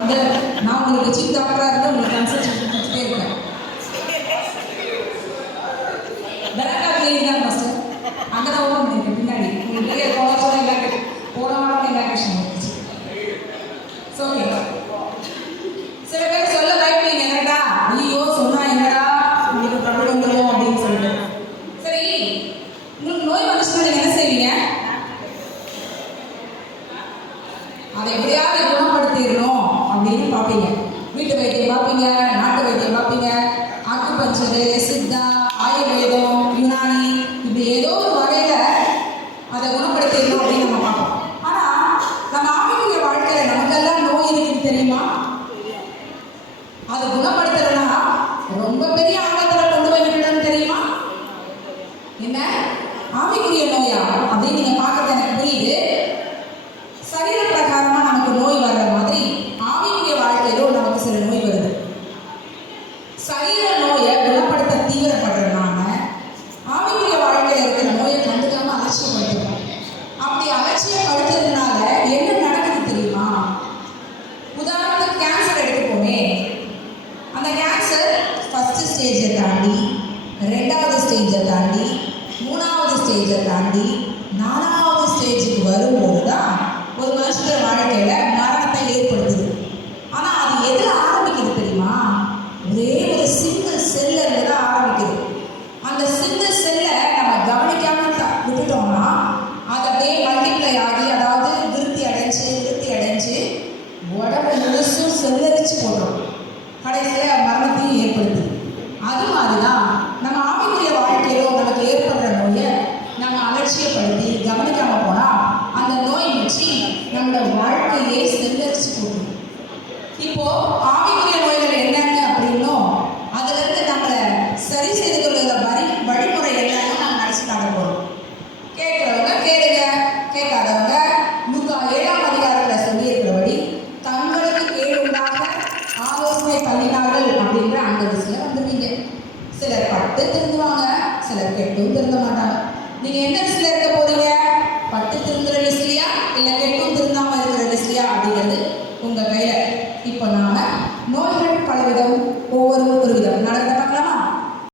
நான் உங்களுக்கு சீஃப் டாக்டராக இருந்து உங்களுக்கு கன்சல்டேஷன் கொடுத்துட்டே இருக்கேன். பெராட்டா கிளீன் தான் மாஸ்டர். அங்கே தான் ஓடும் எனக்கு பின்னாடி உங்களுக்கு போனோட எல்லா போனோட எல்லா விஷயம் வந்துச்சு. ஓகே, சில பேர் சொல்ல பயப்பீங்க என்னடா ஐயோ சொன்னா என்னடா உங்களுக்கு ப்ராப்ளம் வந்துடும் அப்படின்னு சொல்லிட்டு. சரி, உங்களுக்கு நோய் வந்துச்சுன்னா நீங்கள் என்ன செய்வீங்க? அதை எப்படியாவது குணப்படுத்திடணும் அப்படின்னு பார்ப்பீங்க. வீட்டு வைத்தியம் பார்ப்பீங்க, நாட்டு வைத்தியம் பார்ப்பீங்க, ஆக்குபஞ்சரு, சித்தா, ஆயுர்வேதம், யுனானி, இப்படி ஏதோ ஒரு வகையில் அதை குணப்படுத்திடணும் அப்படின்னு நம்ம பார்ப்போம். ஆனால் நம்ம ஆரோக்கிய வாழ்க்கையில் நமக்கெல்லாம் நோய் இருக்குன்னு தெரியுமா? அதை குணப்படுத்தலைன்னா ரொம்ப பெரிய ஆபத்தில் கொண்டு போய் விடணும்னு தெரியுமா? என்ன ஆவிக்குரிய நோயா அப்படின்னு நீங்கள் பார்க்கறது எனக்கு புரியுது. சரீர பிரகாரமா நமக்கு நோய் வர்ற மாதிரி ஆவிக்குரிய வாழ்க்கையிலோ நமக்கு சில நோய் வருது. சரீர நோயை குணப்படுத்த தீவிரப்படுறதுனால ஆவிக்குரிய வாழ்க்கையில் இருக்கிற நோயை கண்டுக்காம அலட்சியப்படுத்துறோம். அப்படி அலட்சியப்படுத்துறதுனால என்ன நடக்குது தெரியுமா? உதாரணத்துக்கு கேன்சர் எடுத்துப்போமே. அந்த கேன்சர் ஃபர்ஸ்ட் ஸ்டேஜை தாண்டி, 2வது ஸ்டேஜை தாண்டி, 3வது ஸ்டேஜை தாண்டி 4வது ஸ்டேஜுக்கு வரும்போது தான் ஒரு மனுஷனோட வாழ்க்கையில மரணத்தை ஏற்படுத்துது. ஆனா அது எதுல ஆரம்பிக்குது தெரியுமா? ஒரே ஒரு சிங்கிள் செல்ல இருந்து தான் ஆரம்பிக்குது. அந்த சிங்கிள் செல்லை நம்ம கவனிக்காம விட்டுட்டோம்னா அது அப்படியே மல்டிப்ளை ஆகி, அதாவது விருத்தி அடைஞ்சு உடம்பு முழுசும் செல்லரிச்சு போடுறோம். கடைசியில் மரணத்தையும் ஏற்படுத்துது. அது மாதிரிதான் நம்ம ஆவிக்குரிய வாழ்க்கையிலோ நமக்கு ஏற்படுற நோயை நம்ம அலட்சியப்படுத்தி கவனிக்காம போனா அந்த நோய் வச்சு நம்மளோட வாழ்க்கையே செல்லரிச்சு போகும். இப்போ ஆவிக்குரிய நோய்கள் என்னென்ன அப்படின்னும் அதுல இருந்து நம்மளை சரி செய்து கொள்கிற வழிமுறை என்னன்னு நம்ம நினைச்சு காட்ட போறோம். கேட்கிறவங்க கேளுங்க, கேட்காதவங்க லூக்கா 7ஆம் அதிகாரத்தில் சொல்லியிருக்கிறபடி தங்களுக்கு கேளுண்டாக ஆலோசனை பண்ணினார்கள் அப்படின்ற அந்த லிஸ்ட்ல வந்துருவீங்க. சிலர் பட்டு திருந்துவாங்க, சிலர் கெட்டும் திருந்த மாட்டாங்க. நீங்க என்ன லிஸ்ட்ல இருக்க போறீங்க? பட்டு திருந்துற லிஸ்ட்லையா இல்லை கெட்டும் திருந்தாம இருக்கிற லிஸ்ட்லையா அப்படிங்கிறது உங்க கையில. இப்போ நாம நோய்கள் பலவிதம், ஒவ்வொரு ஒரு விதம்